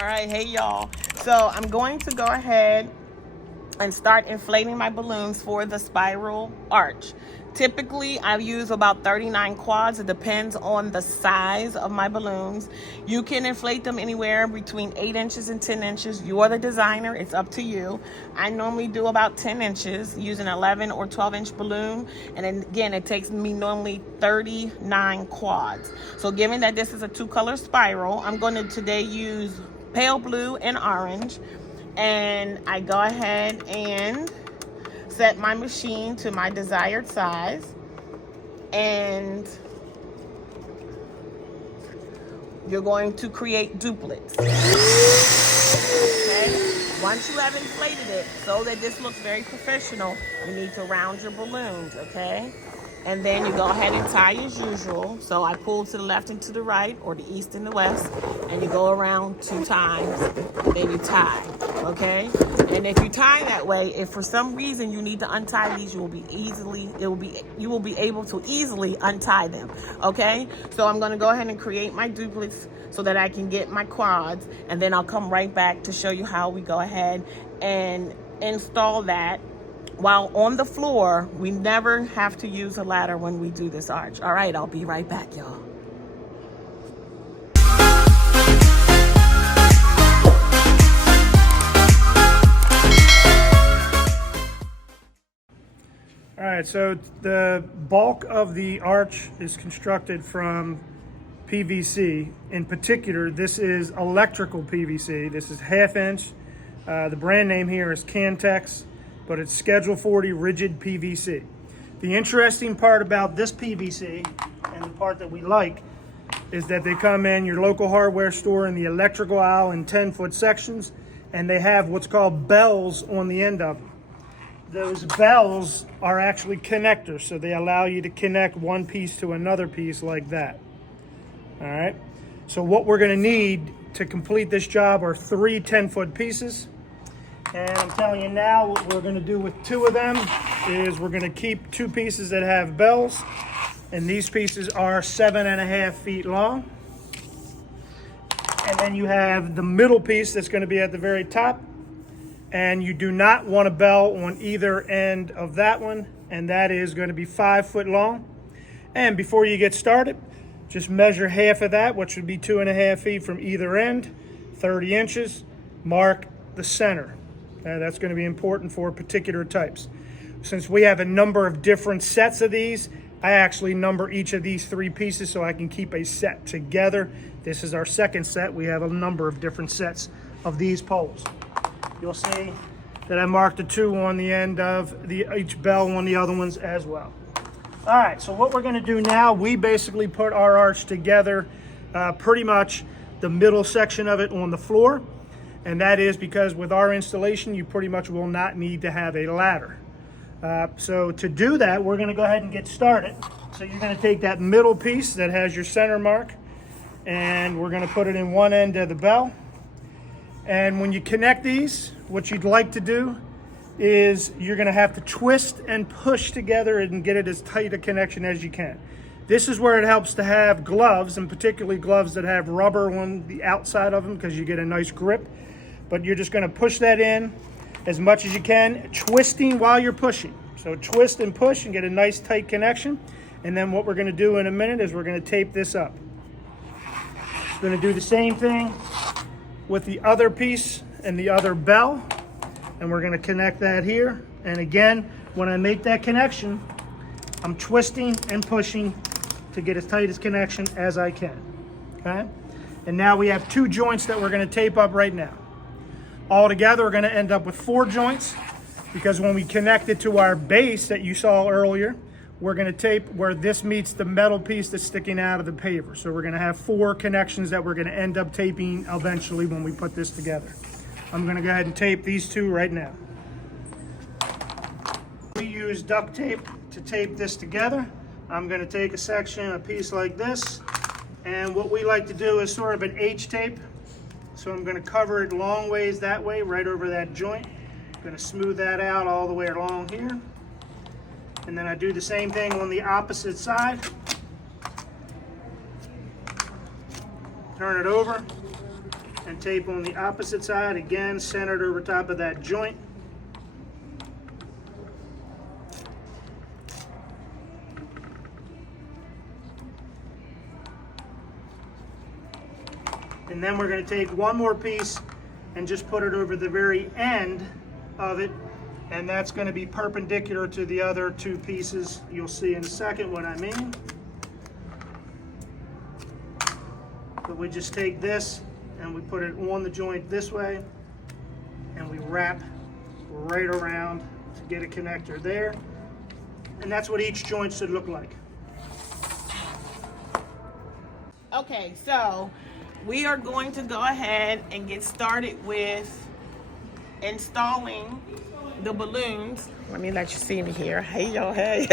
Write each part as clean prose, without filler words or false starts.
All right, hey y'all. So I'm going to go ahead and start inflating my balloons for the spiral arch. Typically, I use about 39 quads. It depends on the size of my balloons. You can inflate them anywhere between 8 inches and 10 inches. You are the designer. It's up to you. I normally do about 10 inches using an 11 or 12-inch balloon. And then, again, it takes me normally 39 quads. So given that this is a 2-color spiral, I'm going to today use pale blue and orange. And I go ahead and set my machine to my desired size, and you're going to create duplets. Okay? Once you have inflated it so that this looks very professional, you need to round your balloons, okay? And then you go ahead and tie as usual. So I pull to the left and to the right, or the east and the west, and you go around 2 times, then you tie, okay? And if you tie that way, if for some reason you need to untie these, you will be able to easily untie them, okay? So I'm gonna go ahead and create my duplets so that I can get my quads, and then I'll come right back to show you how we go ahead and install that. While on the floor, we never have to use a ladder when we do this arch. All right, I'll be right back, y'all. All right, so the bulk of the arch is constructed from PVC. In particular, this is electrical PVC. This is 1/2 inch. The brand name here is Cantex, but it's Schedule 40 rigid PVC. The interesting part about this PVC, and the part that we like, is that they come in your local hardware store in the electrical aisle in 10-foot sections, and they have what's called bells on the end of them. Those bells are actually connectors, so they allow you to connect one piece to another piece like that. All right, so what we're gonna need to complete this job are 3 10-foot pieces. And I'm telling you now, what we're gonna do with 2 of them is we're gonna keep 2 pieces that have bells, and these pieces are 7.5 feet long. And then you have the middle piece that's gonna be at the very top, and you do not want a bell on either end of that one, and that is gonna be 5 foot long. And before you get started, just measure half of that, which would be 2.5 feet from either end, 30 inches, mark the center. That's going to be important for particular types. Since we have a number of different sets of these, I actually number each of these 3 pieces so I can keep a set together. This is our second set. We have a number of different sets of these poles. You'll see that I marked the 2 on the end of each bell on the other ones as well. All right, so what we're going to do now, we basically put our arch together, pretty much the middle section of it on the floor. And that is because with our installation, you pretty much will not need to have a ladder. So to do that, we're gonna go ahead and get started. So you're gonna take that middle piece that has your center mark, and we're gonna put it in one end of the bell. And when you connect these, what you'd like to do is you're gonna have to twist and push together and get it as tight a connection as you can. This is where it helps to have gloves, and particularly gloves that have rubber on the outside of them, because you get a nice grip. But you're just going to push that in as much as you can, twisting while you're pushing. So twist and push and get a nice tight connection. And then what we're going to do in a minute is we're going to tape this up. We're going to do the same thing with the other piece and the other bell. And we're going to connect that here. And again, when I make that connection, I'm twisting and pushing to get as tight as connection as I can. Okay? And now we have 2 joints that we're going to tape up right now. Altogether, we're going to end up with 4 joints, because when we connect it to our base that you saw earlier, we're going to tape where this meets the metal piece that's sticking out of the paver. So we're going to have 4 connections that we're going to end up taping eventually when we put this together. I'm going to go ahead and tape these 2 right now. We use duct tape to tape this together. I'm going to take a piece like this, and what we like to do is sort of an H tape. So I'm going to cover it long ways that way, right over that joint. I'm going to smooth that out all the way along here. And then I do the same thing on the opposite side. Turn it over, and tape on the opposite side, again centered over top of that joint. And then we're going to take one more piece and just put it over the very end of it, and that's going to be perpendicular to the other two pieces. You'll see in a second what I mean. But we just take this and we put it on the joint this way, and we wrap right around to get a connector there. And that's what each joint should look like. Okay, so we are going to go ahead and get started with installing the balloons. Let me let you see me here. Hey, y'all, hey.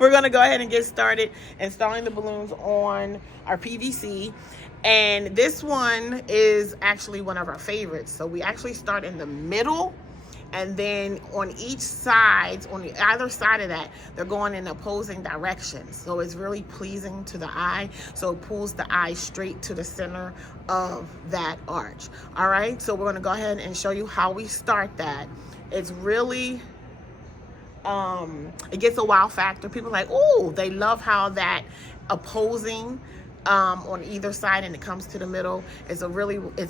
We're gonna go ahead and get started installing the balloons on our PVC. And this one is actually one of our favorites. So we actually start in the middle, and then on each side, on the either side of that, they're going in opposing directions. So it's really pleasing to the eye. So it pulls the eye straight to the center of that arch. All right, so we're gonna go ahead and show you how we start that. It's really, it gets a wow factor. People are like, oh, they love how that opposing on either side and it comes to the middle. It's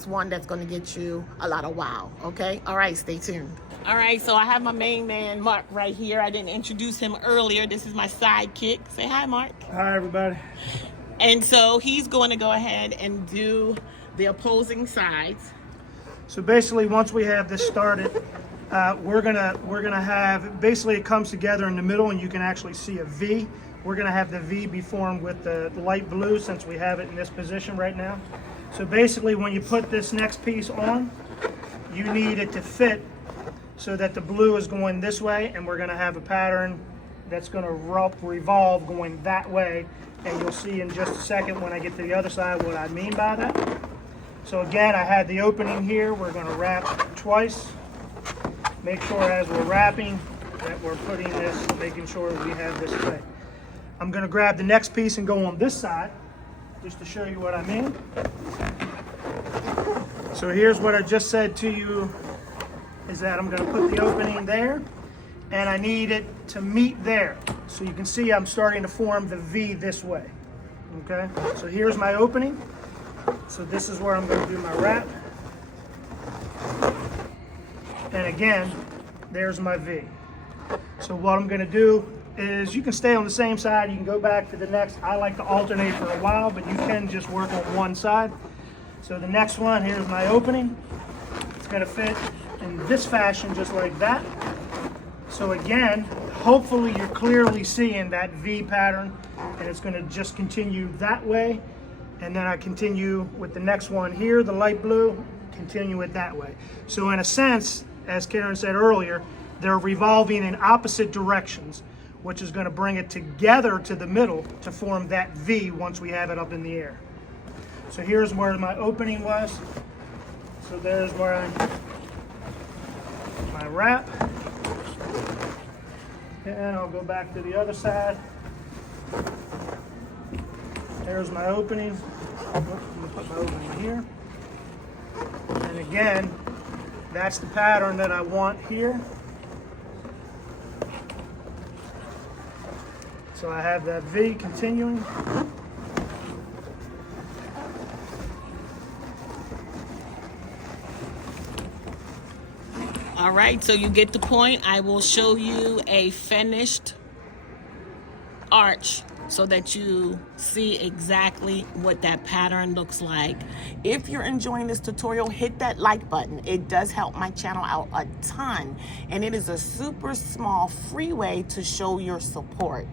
one that's going to get you a lot of wow. Okay, all right, stay tuned. All right, so I have my main man Mark right here. I didn't introduce him earlier. This is my sidekick. Say hi, Mark. Hi, everybody. And so he's going to go ahead and do the opposing sides. So basically, once we have this started, we're gonna have, basically it comes together in the middle and you can actually see a V. We're gonna have the V be formed with the light blue since we have it in this position right now. So basically when you put this next piece on, you need it to fit so that the blue is going this way, and we're gonna have a pattern that's gonna revolve going that way. And you'll see in just a second when I get to the other side what I mean by that. So again, I had the opening here. We're gonna wrap twice. Make sure as we're wrapping that we're putting this, making sure we have this tight. I'm gonna grab the next piece and go on this side, just to show you what I mean. So here's what I just said to you, is that I'm gonna put the opening there, and I need it to meet there. So you can see I'm starting to form the V this way, okay? So here's my opening. So this is where I'm gonna do my wrap. And again, there's my V. So what I'm gonna do is, you can stay on the same side, you can go back to the next. I like to alternate for a while, but you can just work on one side. So the next one, here's my opening. It's gonna fit in this fashion, just like that. So again, hopefully you're clearly seeing that V pattern, and it's gonna just continue that way. And then I continue with the next one here, the light blue, continue it that way. So in a sense, as Karen said earlier, they're revolving in opposite directions, which is going to bring it together to the middle to form that V once we have it up in the air. So here's where my opening was. So there's where my wrap. And I'll go back to the other side. There's my opening. I'm going to put my opening here. And again, that's the pattern that I want here. So I have that V continuing. All right, so you get the point. I will show you a finished arch so that you see exactly what that pattern looks like. If you're enjoying this tutorial, hit that like button. It does help my channel out a ton, and it is a super small free way to show your support.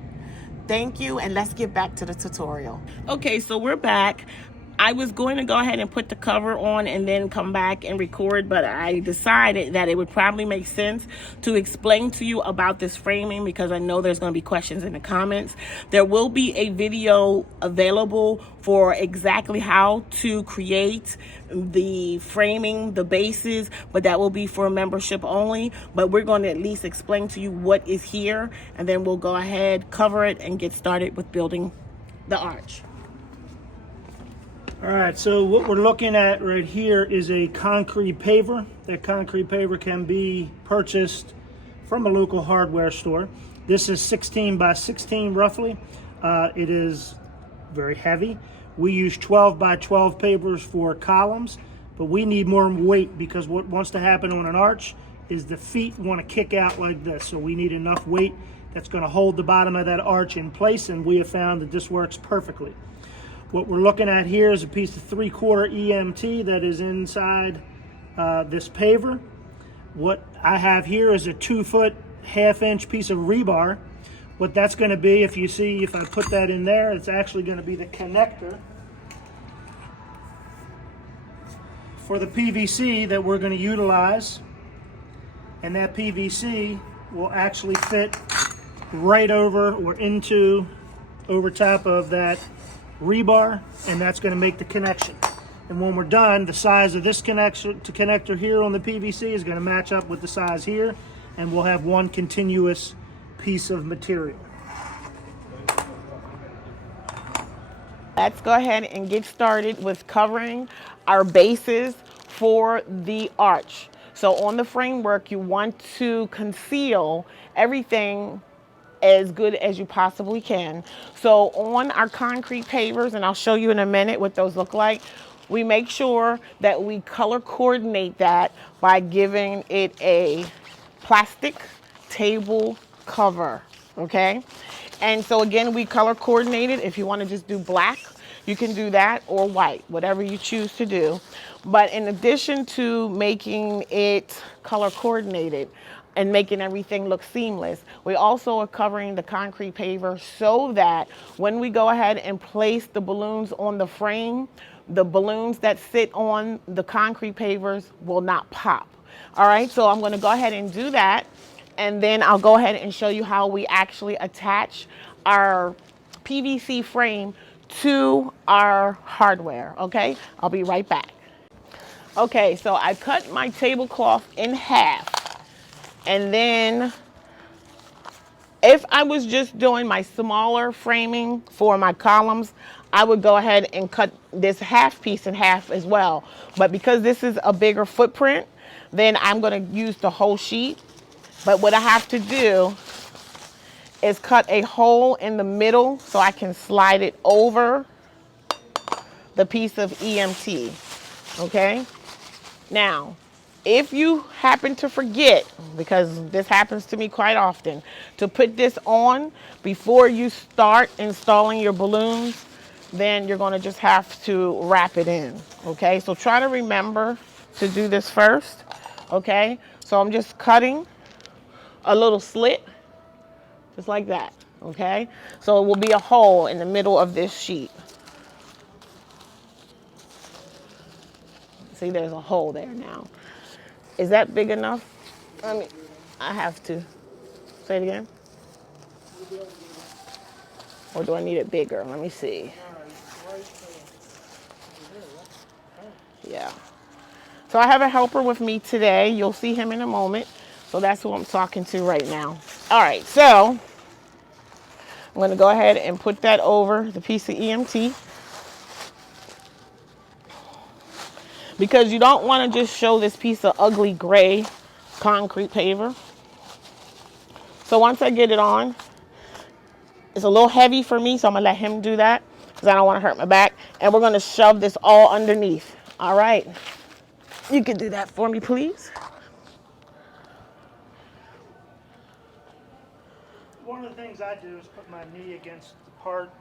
Thank you, and let's get back to the tutorial. Okay, so we're back. I was going to go ahead and put the cover on and then come back and record, but I decided that it would probably make sense to explain to you about this framing, because I know there's going to be questions in the comments. There will be a video available for exactly how to create the framing, the bases, but that will be for membership only. But we're going to at least explain to you what is here, and then we'll go ahead, cover it, and get started with building the arch. All right, so what we're looking at right here is a concrete paver. That concrete paver can be purchased from a local hardware store. This is 16 by 16 roughly. It is very heavy. We use 12 by 12 pavers for columns, but we need more weight because what wants to happen on an arch is the feet want to kick out like this. So we need enough weight that's going to hold the bottom of that arch in place, and we have found that this works perfectly. What we're looking at here is a piece of 3/4 EMT that is inside this paver. What I have here is a 2-foot 1/2-inch piece of rebar. What that's going to be, if you see, if I put that in there, it's actually going to be the connector for the PVC that we're going to utilize. And that PVC will actually fit right over or into, over top of that rebar, and that's going to make the connection. And when we're done, the size of this connector here on the PVC is going to match up with the size here, and we'll have one continuous piece of material. Let's go ahead and get started with covering our bases for the arch. So on the framework, you want to conceal everything as good as you possibly can. So on our concrete pavers, and I'll show you in a minute what those look like, we make sure that we color coordinate that by giving it a plastic table cover, okay? And so again, we color coordinate it. If you want to just do black, you can do that, or white, whatever you choose to do. But in addition to making it color coordinated and making everything look seamless, we also are covering the concrete paver so that when we go ahead and place the balloons on the frame, the balloons that sit on the concrete pavers will not pop. All right, so I'm going to go ahead and do that, and then I'll go ahead and show you how we actually attach our PVC frame to our hardware, okay? I'll be right back. Okay, so I cut my tablecloth in half, and then if I was just doing my smaller framing for my columns, I would go ahead and cut this half piece in half as well. But because this is a bigger footprint, then I'm going to use the whole sheet. But what I have to do is cut a hole in the middle so I can slide it over the piece of EMT, okay? Now, if you happen to forget, because this happens to me quite often, to put this on before you start installing your balloons, then you're gonna just have to wrap it in, okay? So try to remember to do this first, okay? So I'm just cutting a little slit, just like that, okay? So it will be a hole in the middle of this sheet. See, there's a hole there now. Is that big enough? I have to. Say it again. Or do I need it bigger? Let me see. Yeah. So I have a helper with me today. You'll see him in a moment. So that's who I'm talking to right now. All right, so I'm going to go ahead and put that over the piece of EMT. Because you don't want to just show this piece of ugly gray concrete paver. So once I get it on, it's a little heavy for me, so I'm going to let him do that because I don't want to hurt my back. And we're going to shove this all underneath. All right. You can do that for me, please. One of the things I do is put my knee against the part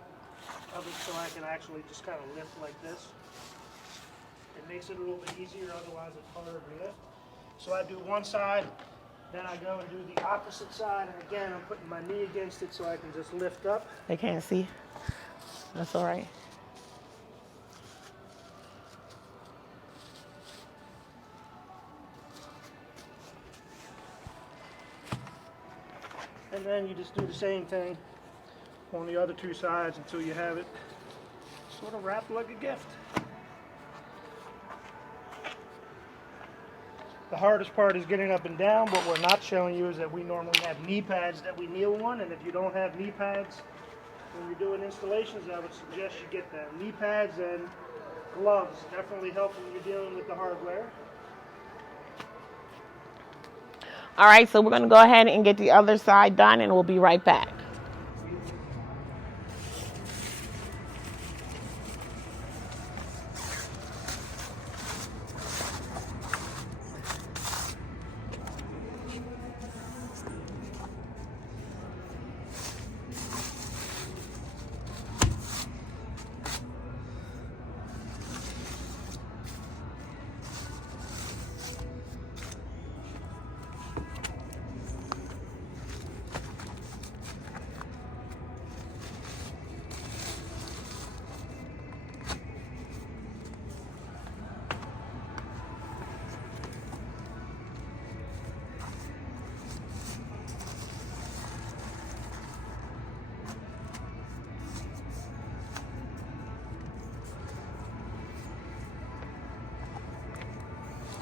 of it so I can actually just kind of lift like this. It makes it a little bit easier, otherwise it's harder to lift. So I do one side, then I go and do the opposite side, and again I'm putting my knee against it so I can just lift up. They can't see. That's all right. And then you just do the same thing on the other two sides until you have it sort of wrapped like a gift. The hardest part is getting up and down. What we're not showing you is that we normally have knee pads that we kneel on, and if you don't have knee pads when you're doing installations, I would suggest you get them. Knee pads and gloves definitely help when you're dealing with the hardware. All right, so we're going to go ahead and get the other side done, and we'll be right back.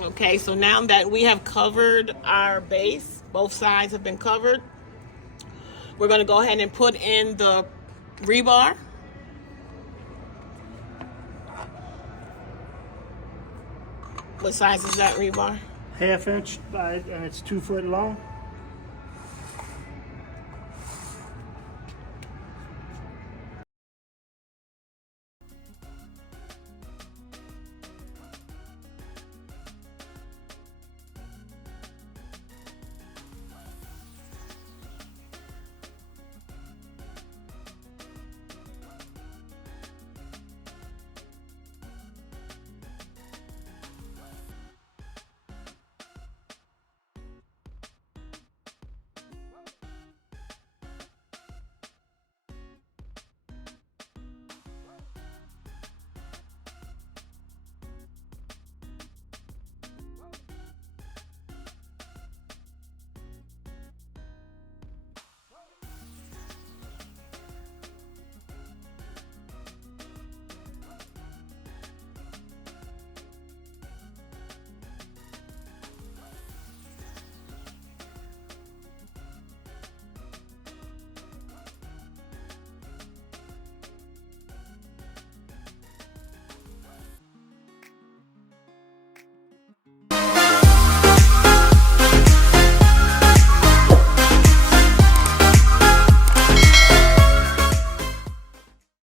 Okay, so now that we have covered our base, both sides have been covered, we're going to go ahead and put in the rebar. What size is that rebar? 1/2 inch and it's 2 foot long.